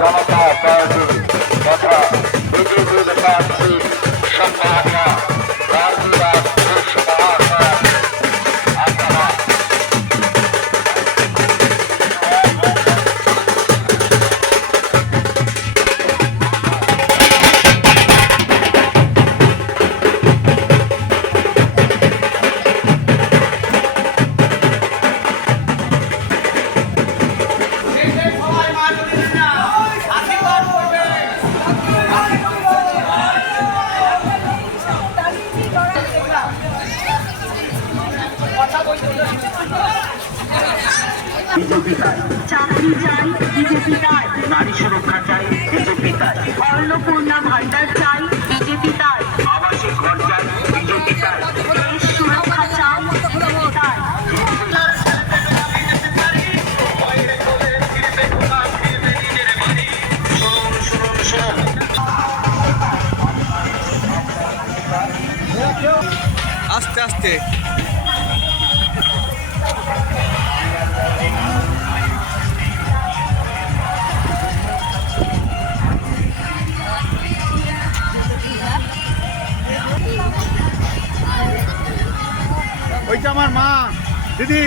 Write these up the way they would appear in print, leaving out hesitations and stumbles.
জনতা party তথা বিজেপির প্রার্থী সম্মানীয় রাজনীতিক আপনারা বিজেপি চাই, চাকরি চাই, বিজেপি চাই, নারী সুরক্ষা চাই, বিজেপি চাই, অন্নপূর্ণা ভান্ডার চাই, বিজেপি চাই, আবাসিক ঘর চাই, বিজেপি চাই, দেশ সুরক্ষা চাই, বিজেপি চাই। আস্তে আস্তে ওইটা আমার মা দিদি,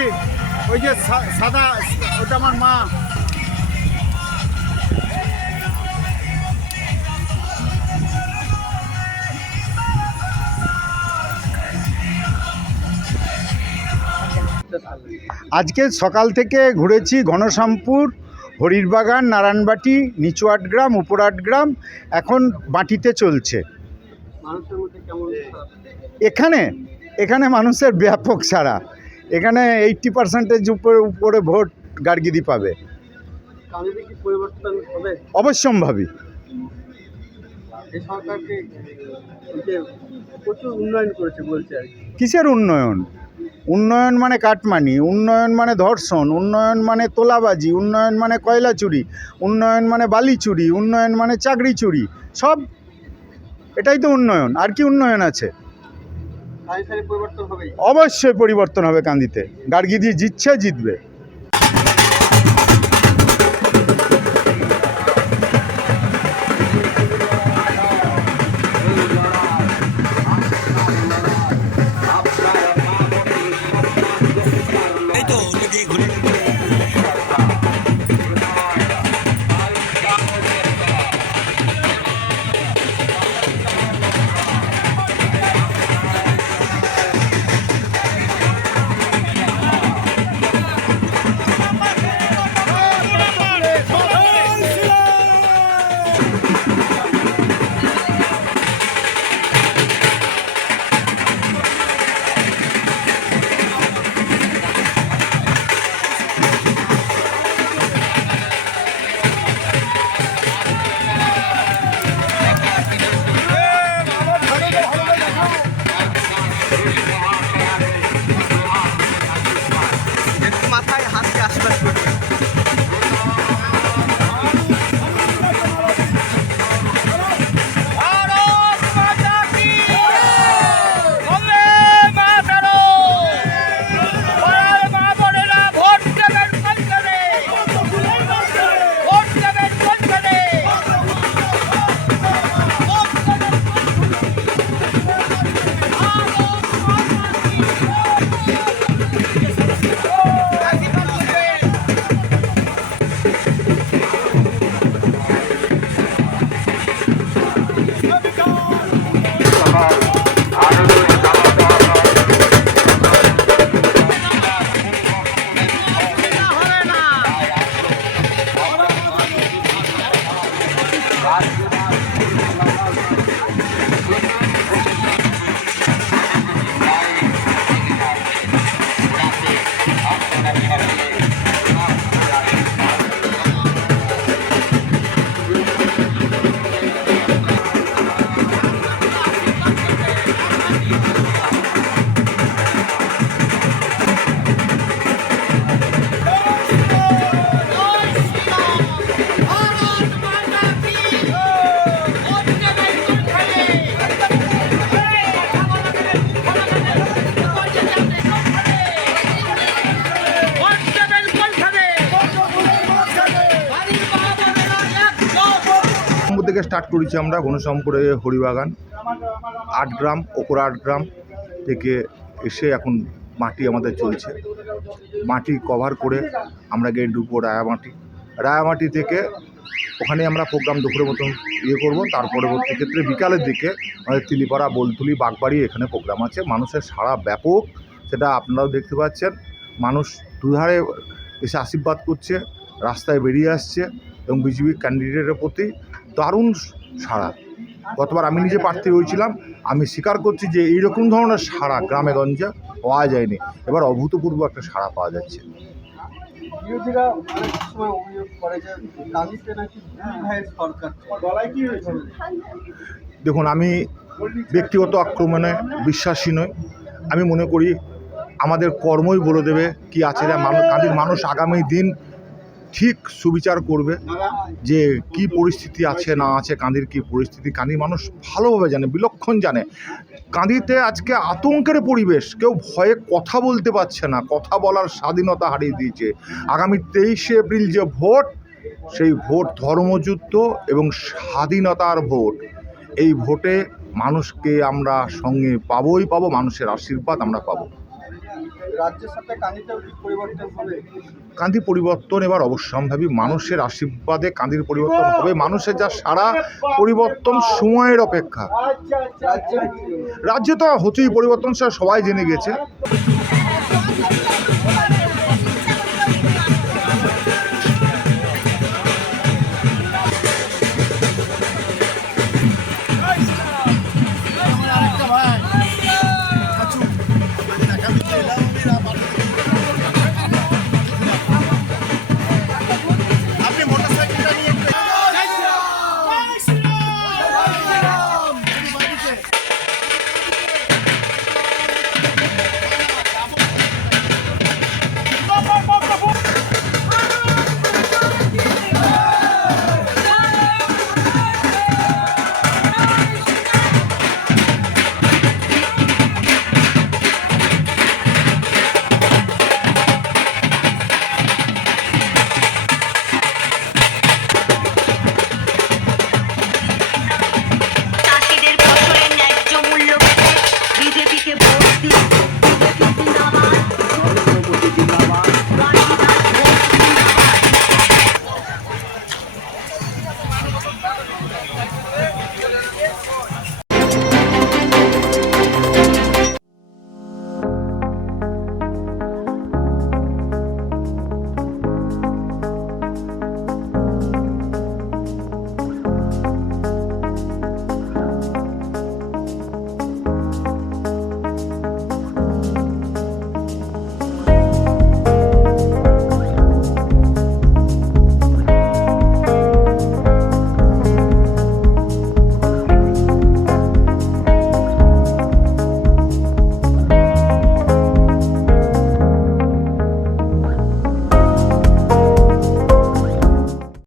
ওই যে সাদা ওটা আমার মা। আজকে সকাল থেকে ঘুরেছি ঘনশ্যামপুর, হরিরবাগান, নারায়ণবাটি, নিচু আটগ্রাম, উপর আটগ্রাম, এখন বাটিতে চলছে। এখানে মানুষের ব্যাপক সাড়া। এখানে 80% উপরে ভোট গার্গিদি পাবে। অবশ্যম্ভাবী। কিসের উন্নয়ন? উন্নয়ন মানে কাটমানি, উন্নয়ন মানে ধর্ষণ, উন্নয়ন মানে তোলাবাজি, উন্নয়ন মানে কয়লা চুরি, উন্নয়ন মানে বালি চুরি, উন্নয়ন মানে চাকরি চুরি, সব এটাই তো উন্নয়ন। আর কি উন্নয়ন আছে? অবশ্যই পরিবর্তন হবে কান্দিতে। গার্গিদি জিতছে, জিতবে। থেকে স্টার্ট করেছি আমরা ঘনশ্যামপুরে হরিবাগান 8 গ্রাম ওকরা 8 গ্রাম থেকে এসে এখন মাটি আমাদের চলছে। মাটি কভার করে আমরা গিয়ে ঢুকবো রায়ামাটি থেকে ওখানে আমরা প্রোগ্রাম দুপুরের মতন করব। তার পরবর্তী ক্ষেত্রে বিকালের দিকে আমাদের তিলিপাড়া, বোলতুলি, বাগবাড়ি এখানে প্রোগ্রাম আছে। মানুষের সাড়া ব্যাপক, সেটা আপনারাও দেখতে পাচ্ছেন। মানুষ দুধারে এসে আশীর্বাদ করছে, রাস্তায় বেরিয়ে আসছে এবং বিজেপি ক্যান্ডিডেটের প্রতি দারুণ সাড়া। গতবার আমি নিজে প্রার্থী হয়েছিলাম, আমি স্বীকার করছি যে এইরকম ধরনের সাড়া গ্রামে গঞ্জে পাওয়া যায়নি। এবার অভূতপূর্ব একটা সাড়া পাওয়া যাচ্ছে। বিরোধীরা অনেক সময় অভিযোগ করে যে কাঁদিতে নাকি দুই ভাইয়ের সরকার। দেখুন, আমি ব্যক্তিগত আক্রমণে বিশ্বাসী নই। আমি মনে করি আমাদের কর্মই বলে দেবে কি আছে। কাঁদির মানুষ আগামী দিন ঠিক সুবিচার করবে যে কি পরিস্থিতি আছে না আছে, কাঁদির কি পরিস্থিতি। কাঁদির মানুষ ভালোভাবে জানে, বিলক্ষণ জানে। কাঁদিতে আজকে আতঙ্কের পরিবেশ, কেউ ভয়ে কথা বলতে পারছে না, কথা বলার স্বাধীনতা হারিয়ে দিয়েছে। আগামী 23শে এপ্রিল যে ভোট, সেই ভোট ধর্মযুদ্ধ এবং স্বাধীনতার ভোট। এই ভোটে মানুষকে আমরা সঙ্গে পাবোই পাবো, মানুষের আশীর্বাদ আমরা পাবো। রাজ্যের সাথে কাঁদিতে পরিবর্তন হবে। কাঁদি পরিবর্তন এবার অবশ্যম্ভাবী। মানুষের আশীর্বাদে কাঁদির পরিবর্তন হবে। মানুষের যা সারা পরিবর্তন সময়ের অপেক্ষা। রাজ্যে তো হচ্ছেই পরিবর্তন, সেটা সবাই জেনে গেছে।